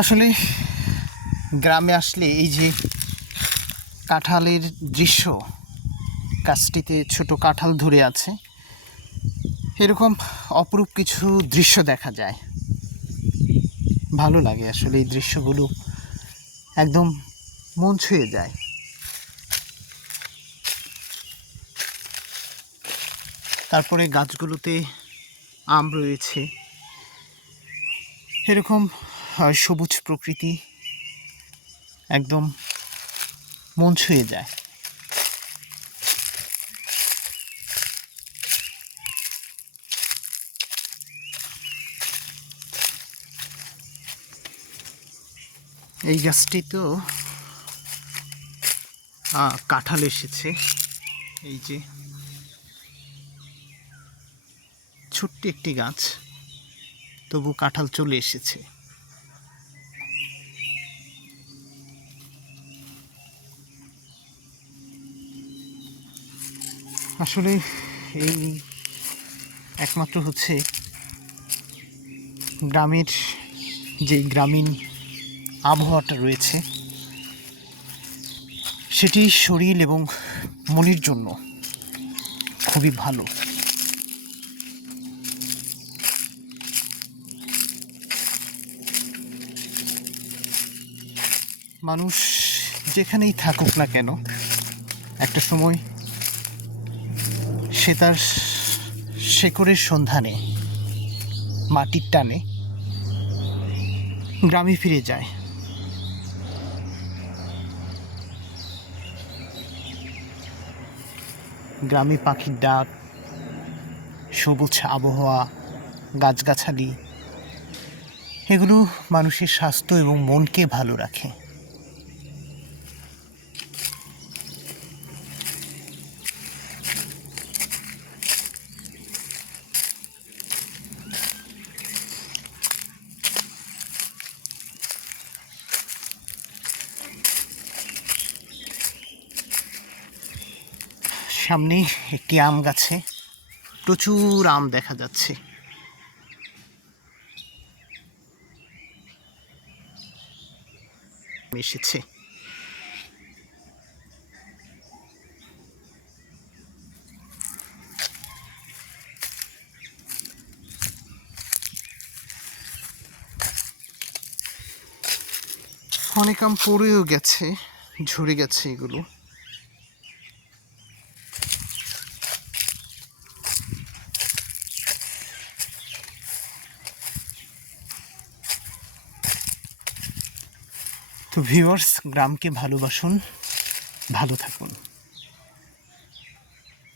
আসলে গ্রামে আসলে এই যে কাঁঠালের দৃশ্য, গাছটিতে ছোট কাঁঠাল ধরে আছে, এরকম অপরূপ কিছু দৃশ্য দেখা যায়। ভালো লাগে আসলে এই দৃশ্যগুলো, একদম মন ছুঁয়ে যায়। তারপরে গাছগুলোতে আম রয়েছে। এরকম সবুজ প্রকৃতি, একদম মন ছুঁয়ে যায়। এই গাছটি তো কাঁঠাল এসেছে। এই যে, ছোট্ট একটি গাছ, তবু কাঁঠাল চলে এসেছে। আসলে এই একমাত্র হচ্ছে গ্রামের যে গ্রামীণ আবহাওয়াটা রয়েছে, সেটি শরীর এবং মনের জন্য খুবই ভালো। মানুষ যেখানেই থাকুক না কেন, একটা সময় সে তার শেকড়ের সন্ধানে, মাটির টানে গ্রামে ফিরে যায়। গ্রামে পাখির ডাক, সবুজ আবহাওয়া, গাছগাছালি, এগুলো মানুষের স্বাস্থ্য এবং মনকে ভালো রাখে। সামনে একটি আম গাছে প্রচুর আম দেখা যাচ্ছে। এসেছে। অনেক আম পড়েও গেছে, ঝরে গেছে এগুলো। তো ভিউয়ার্স গ্রামকে ভালোবাসুন ভালো থাকুন।